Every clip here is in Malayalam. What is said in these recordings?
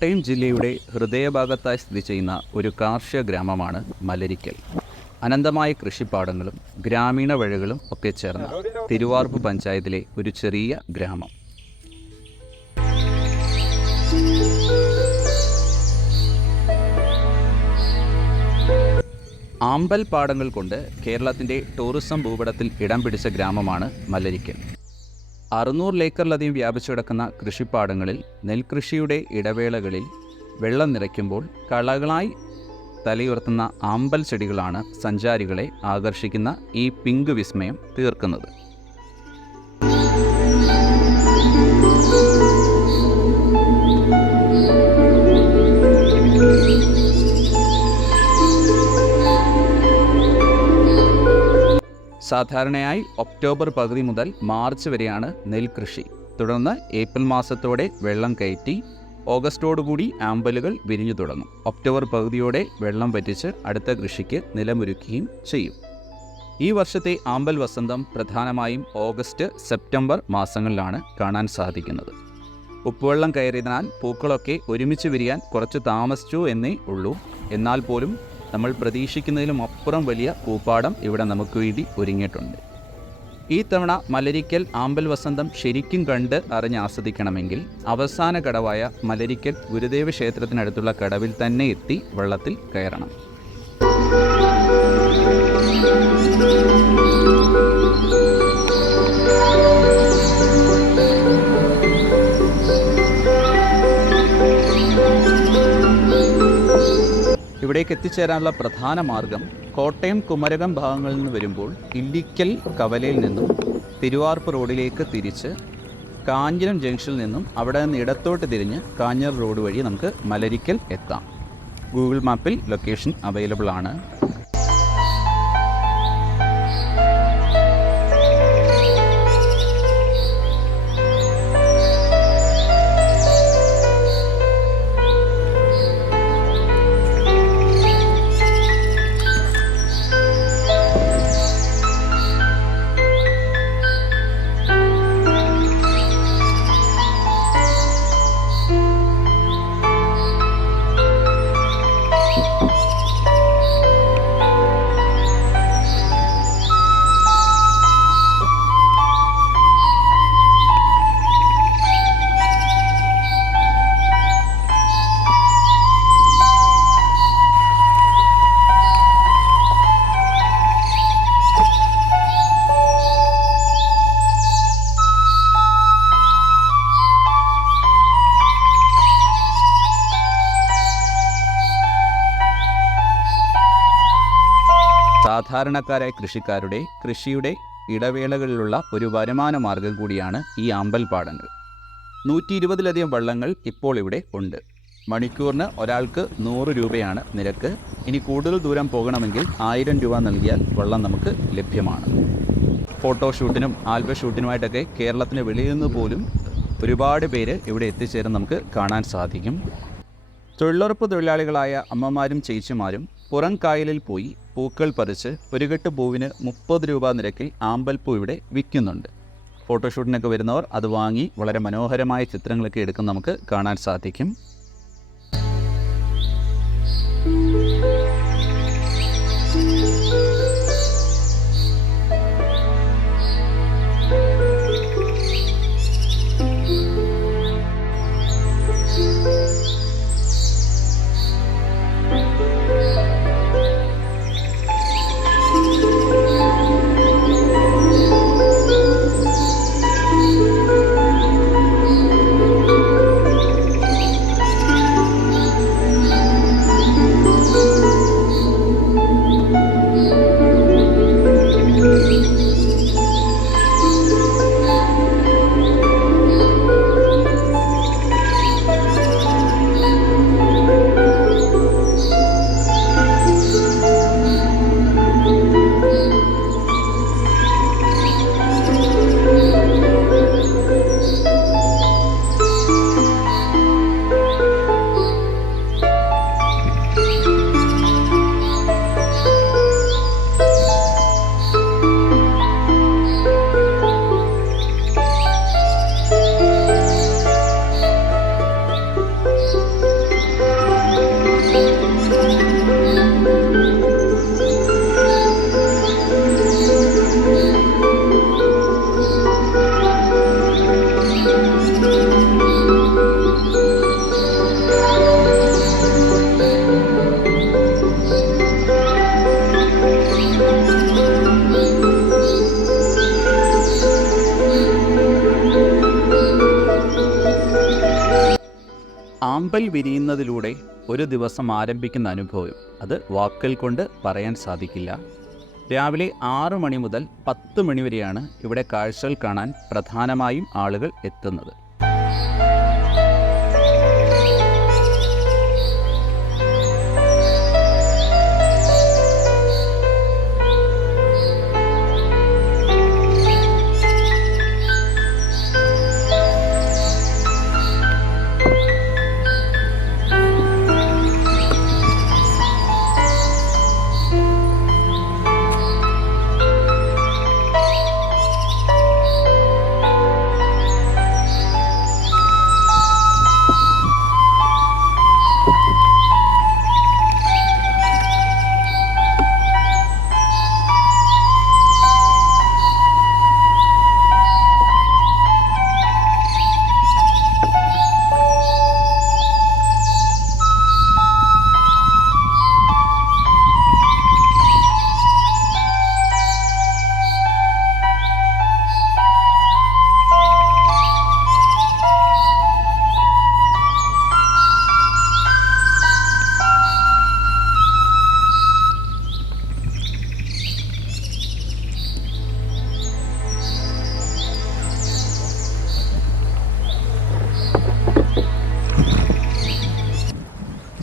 കോട്ടയം ജില്ലയുടെ ഹൃദയഭാഗത്തായി സ്ഥിതി ചെയ്യുന്ന ഒരു കാർഷിക ഗ്രാമമാണ് മലരിക്കൽ. അനന്തമായ കൃഷിപ്പാടങ്ങളും ഗ്രാമീണ വഴികളും ഒക്കെ ചേർന്ന തിരുവാർപ്പ് പഞ്ചായത്തിലെ ഒരു ചെറിയ ഗ്രാമം. ആമ്പൽ പാടങ്ങൾ കൊണ്ട് കേരളത്തിൻ്റെ ടൂറിസം ഭൂപടത്തിൽ ഇടം പിടിച്ച ഗ്രാമമാണ് മലരിക്കൽ. 600 ഏക്കറിലധികം വ്യാപിച്ചു കിടക്കുന്ന കൃഷിപ്പാടങ്ങളിൽ നെൽകൃഷിയുടെ ഇടവേളകളിൽ വെള്ളം നിറയ്ക്കുമ്പോൾ കളകളായി തലയുയർത്തുന്ന ആമ്പൽ ചെടികളാണ് സഞ്ചാരികളെ ആകർഷിക്കുന്ന ഈ പിങ്ക് വിസ്മയം തീർക്കുന്നത്. സാധാരണയായി ഒക്ടോബർ പകുതി മുതൽ മാർച്ച് വരെയാണ് നെൽകൃഷി. തുടർന്ന് ഏപ്രിൽ മാസത്തോടെ വെള്ളം കയറ്റി ഓഗസ്റ്റോടുകൂടി ആമ്പലുകൾ വിരിഞ്ഞു തുടങ്ങും. ഒക്ടോബർ പകുതിയോടെ വെള്ളം വറ്റിച്ച് അടുത്ത കൃഷിക്ക് നിലമൊരുക്കുകയും ചെയ്യും. ഈ വർഷത്തെ ആമ്പൽ വസന്തം പ്രധാനമായും ഓഗസ്റ്റ് സെപ്റ്റംബർ മാസങ്ങളിലാണ് കാണാൻ സാധിക്കുന്നത്. ഉപ്പുവെള്ളം കയറിയതിനാൽ പൂക്കളൊക്കെ ഒരുമിച്ച് വിരിയാൻ കുറച്ച് താമസിച്ചു എന്നേ ഉള്ളൂ. എന്നാൽ പോലും നമ്മൾ പ്രതീക്ഷിക്കുന്നതിലും അപ്പുറം വലിയ പൂപ്പാടം ഇവിടെ നമുക്ക് വേണ്ടി ഒരുങ്ങിയിട്ടുണ്ട്. ഈ തവണ മലരിക്കൽ ആമ്പൽ വസന്തം ശരിക്കും കണ്ട് അറിഞ്ഞ് ആസ്വദിക്കണമെങ്കിൽ അവസാന കടവായ മലരിക്കൽ ഗുരുദേവ ക്ഷേത്രത്തിനടുത്തുള്ള കടവിൽ തന്നെ എത്തി വെള്ളത്തിൽ കയറണം. ഇവിടേക്ക് എത്തിച്ചേരാനുള്ള പ്രധാന മാർഗം കോട്ടയം കുമരകം ഭാഗങ്ങളിൽ നിന്ന് വരുമ്പോൾ ഇല്ലിക്കൽ കവലയിൽ നിന്നും തിരുവാർപ്പ് റോഡിലേക്ക് തിരിച്ച് കാഞ്ഞിരം ജംഗ്ഷനിൽ നിന്നും അവിടെ നിന്ന് ഇടത്തോട്ട് തിരിഞ്ഞ് കാഞ്ഞർ റോഡ് വഴി നമുക്ക് മലരിക്കൽ എത്താം. ഗൂഗിൾ മാപ്പിൽ ലൊക്കേഷൻ അവൈലബിൾ ആണ്. സാധാരണക്കാരായ കൃഷിക്കാരുടെ കൃഷിയുടെ ഇടവേളകളിലുള്ള ഒരു വരുമാന മാർഗം കൂടിയാണ് ഈ ആമ്പൽ പാടങ്ങൾ. 120ലധികം വള്ളങ്ങൾ ഇപ്പോൾ ഇവിടെ ഉണ്ട്. മണിക്കൂറിന് ഒരാൾക്ക് 100 രൂപയാണ് നിരക്ക്. ഇനി കൂടുതൽ ദൂരം പോകണമെങ്കിൽ 1000 രൂപ നൽകിയാൽ വള്ളം നമുക്ക് ലഭ്യമാണ്. ഫോട്ടോഷൂട്ടിനും ആൽബം ഷൂട്ടിനുമായിട്ടൊക്കെ കേരളത്തിന് വെളിയിൽ നിന്ന് പോലും ഒരുപാട് പേര് ഇവിടെ എത്തിച്ചേരാൻ നമുക്ക് കാണാൻ സാധിക്കും. തൊഴിലുറപ്പ് തൊഴിലാളികളായ അമ്മമാരും ചേച്ചിമാരും പുറം കായലിൽ പോയി പൂക്കൾ പറിച്ച് ഒരു കെട്ട് പൂവിന് 30 രൂപ നിരക്കിൽ ആമ്പൽപ്പൂ ഇവിടെ വിൽക്കുന്നുണ്ട്. ഫോട്ടോഷൂട്ടിനൊക്കെ വരുന്നവർ അത് വാങ്ങി വളരെ മനോഹരമായ ചിത്രങ്ങളൊക്കെ എടുക്കുന്ന നമുക്ക് കാണാൻ സാധിക്കും. ആമ്പൽ വിരിയുന്നതിലൂടെ ഒരു ദിവസം ആരംഭിക്കുന്ന അനുഭവം അത് വാക്കുകൾ കൊണ്ട് പറയാൻ സാധിക്കില്ല. രാവിലെ 6 മണി മുതൽ 10 മണി വരെയാണ് ഇവിടെ കാഴ്ചകൾ കാണാൻ പ്രധാനമായും ആളുകൾ എത്തുന്നത്.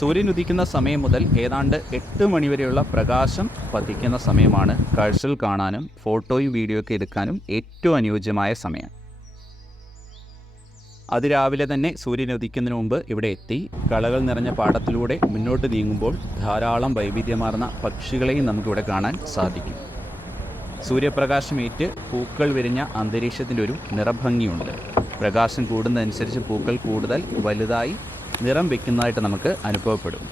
സൂര്യൻ ഉദിക്കുന്ന സമയം മുതൽ ഏതാണ്ട് 8 മണിവരെയുള്ള പ്രകാശം പതിക്കുന്ന സമയമാണ് കാഴ്ചകൾ കാണാനും ഫോട്ടോയും വീഡിയോ ഒക്കെ എടുക്കാനും ഏറ്റവും അനുയോജ്യമായ സമയം. അതിരാവിലെ തന്നെ സൂര്യൻ ഉദിക്കുന്നതിന് മുമ്പ് ഇവിടെ എത്തി കളകൾ നിറഞ്ഞ പാടത്തിലൂടെ മുന്നോട്ട് നീങ്ങുമ്പോൾ ധാരാളം വൈവിധ്യമാർന്ന പക്ഷികളെയും നമുക്കിവിടെ കാണാൻ സാധിക്കും. സൂര്യപ്രകാശമേറ്റ് പൂക്കൾ വിരിഞ്ഞ അന്തരീക്ഷത്തിൻ്റെ ഒരു നിറഭംഗിയുണ്ട്. പ്രകാശം കൂടുന്നതനുസരിച്ച് പൂക്കൾ കൂടുതൽ വലുതായി നിറം വയ്ക്കുന്നതായിട്ട് നമുക്ക് അനുഭവപ്പെടും.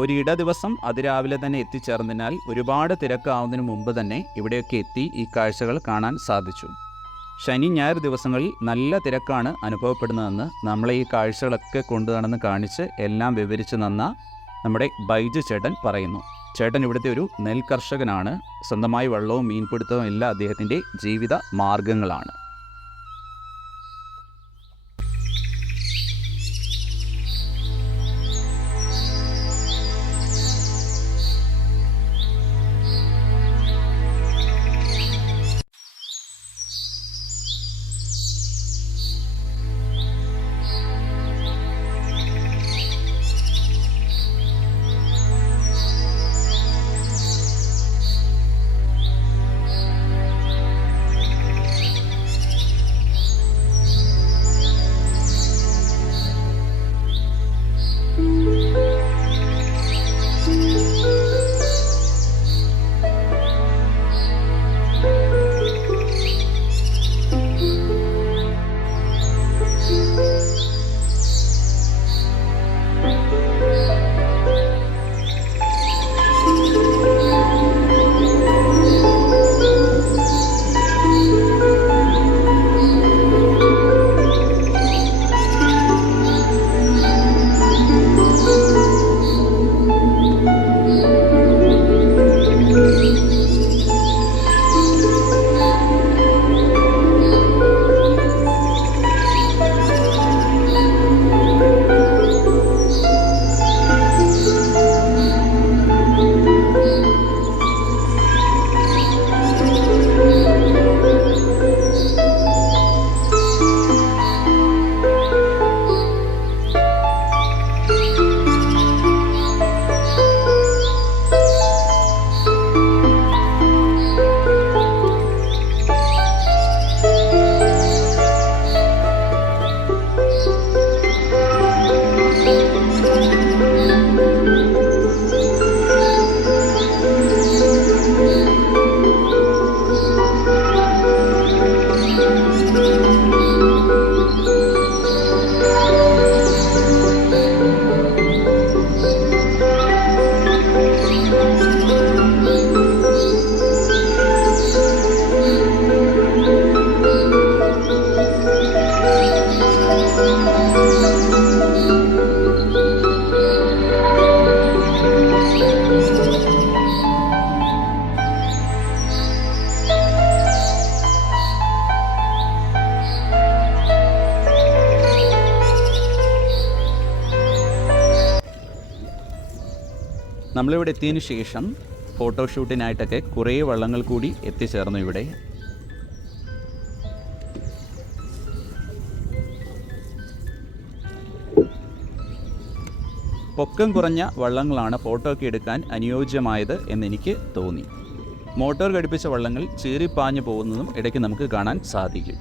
ഒരു ഇട ദിവസം അതിരാവിലെ തന്നെ എത്തിച്ചേർന്നതിനാൽ ഒരുപാട് തിരക്കാവുന്നതിന് മുമ്പ് തന്നെ ഇവിടെയൊക്കെ എത്തി ഈ കാഴ്ചകൾ കാണാൻ സാധിച്ചു. ശനി ഞായർ ദിവസങ്ങളിൽ നല്ല തിരക്കാണ് അനുഭവപ്പെടുന്നതെന്ന് നമ്മളെ ഈ കാഴ്ചകളൊക്കെ കൊണ്ടു നടന്ന് കാണിച്ച് എല്ലാം വിവരിച്ച് തന്ന നമ്മുടെ ബൈജു ചേട്ടൻ പറയുന്നു. ചേട്ടൻ ഇവിടുത്തെ ഒരു നെൽ കർഷകനാണ്. സ്വന്തമായി വെള്ളവും മീൻപിടുത്തവും എല്ലാം അദ്ദേഹത്തിൻ്റെ ജീവിത മാർഗങ്ങളാണ്. നമ്മളിവിടെ എത്തിയതിന് ശേഷം ഫോട്ടോഷൂട്ടിനായിട്ടൊക്കെ കുറേ വള്ളങ്ങൾ കൂടി എത്തിച്ചേർന്നു ഇവിടെ. പൊക്കം കുറഞ്ഞ വള്ളങ്ങളാണ് ഫോട്ടോ ഒക്കെ എടുക്കാൻ അനുയോജ്യമായത് എന്നെനിക്ക് തോന്നി. മോട്ടോർ ഘടിപ്പിച്ച വള്ളങ്ങൾ ചീറിപ്പാഞ്ഞു പോകുന്നതും ഇടയ്ക്ക് നമുക്ക് കാണാൻ സാധിക്കും.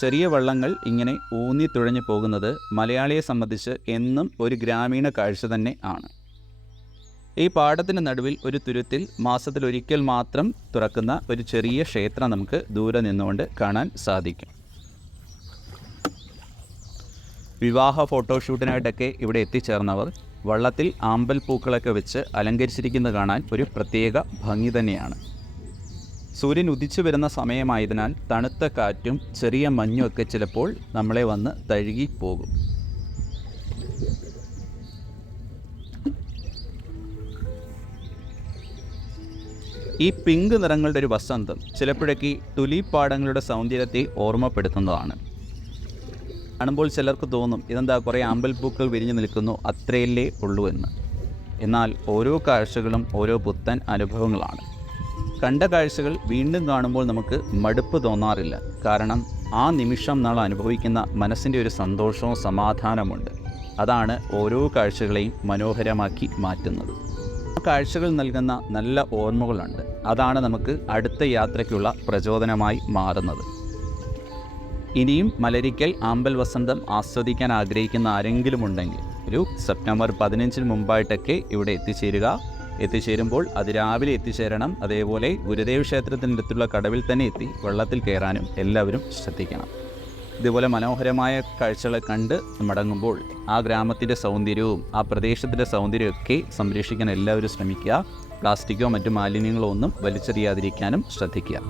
ചെറിയ വള്ളങ്ങൾ ഇങ്ങനെ ഊന്നി തുഴഞ്ഞു പോകുന്നത് മലയാളിയെ സംബന്ധിച്ച് എന്നും ഒരു ഗ്രാമീണ കാഴ്ച തന്നെ ആണ്. ഈ പാടത്തിന് നടുവിൽ ഒരു തുരുത്തിൽ മാസത്തിലൊരിക്കൽ മാത്രം തുറക്കുന്ന ഒരു ചെറിയ ക്ഷേത്രം നമുക്ക് ദൂരെ നിന്നുകൊണ്ട് കാണാൻ സാധിക്കും. വിവാഹ ഫോട്ടോഷൂട്ടിനായിട്ടൊക്കെ ഇവിടെ എത്തിച്ചേർന്നവർ വള്ളത്തിൽ ആമ്പൽ പൂക്കളൊക്കെ വെച്ച് അലങ്കരിച്ചിരിക്കുന്നത് കാണാൻ ഒരു പ്രത്യേക ഭംഗി തന്നെയാണ്. സൂര്യൻ ഉദിച്ചു വരുന്ന സമയമായതിനാൽ തണുത്ത കാറ്റും ചെറിയ മഞ്ഞുമൊക്കെ ചിലപ്പോൾ നമ്മളെ വന്ന് തഴുകി പോകും. ഈ പിങ്ക് നിറങ്ങളുടെ ഒരു വസന്തം ചിലപ്പോഴൊക്കെ ടുലീപ്പ് പാടങ്ങളുടെ സൗന്ദര്യത്തെ ഓർമ്മപ്പെടുത്തുന്നതാണ്. കാണുമ്പോൾ ചിലർക്ക് തോന്നും ഇതെന്താ കുറേ ആമ്പൽപ്പൂക്കൾ വിരിഞ്ഞു നിൽക്കുന്നു, അത്രയല്ലേ ഉള്ളൂ എന്ന്. എന്നാൽ ഓരോ കാഴ്ചകളും ഓരോ പുത്തൻ അനുഭവങ്ങളാണ്. കണ്ട കാഴ്ചകൾ വീണ്ടും കാണുമ്പോൾ നമുക്ക് മടുപ്പ് തോന്നാറില്ല. കാരണം ആ നിമിഷം നമ്മൾ അനുഭവിക്കുന്ന മനസ്സിൻ്റെ ഒരു സന്തോഷവും സമാധാനമുണ്ട്. അതാണ് ഓരോ കാഴ്ചകളെയും മനോഹരമാക്കി മാറ്റുന്നത്. ആ കാഴ്ചകൾ നൽകുന്ന നല്ല ഓർമ്മകളുണ്ട്. അതാണ് നമുക്ക് അടുത്ത യാത്രയ്ക്കുള്ള പ്രചോദനമായി മാറുന്നത്. ഇനിയും മലരിക്കൽ ആമ്പൽ വസന്തം ആസ്വദിക്കാൻ ആഗ്രഹിക്കുന്ന ആരെങ്കിലും ഉണ്ടെങ്കിൽ ഒരു സെപ്റ്റംബർ 15 മുമ്പായിട്ടൊക്കെ ഇവിടെ എത്തിച്ചേരുമ്പോൾ അതിരാവിലെ എത്തിച്ചേരണം. അതേപോലെ ഗുരുദേവ് ക്ഷേത്രത്തിനടുത്തുള്ള കടവിൽ തന്നെ എത്തി വെള്ളത്തിൽ കയറാനും എല്ലാവരും ശ്രദ്ധിക്കണം. ഇതുപോലെ മനോഹരമായ കാഴ്ചകളെ കണ്ട് മടങ്ങുമ്പോൾ ആ ഗ്രാമത്തിൻ്റെ സൗന്ദര്യവും ആ പ്രദേശത്തിൻ്റെ സൗന്ദര്യമൊക്കെ സംരക്ഷിക്കാൻ എല്ലാവരും ശ്രമിക്കുക. പ്ലാസ്റ്റിക്കോ മറ്റു മാലിന്യങ്ങളോ ഒന്നും വലിച്ചെറിയാതിരിക്കാനും ശ്രദ്ധിക്കുക.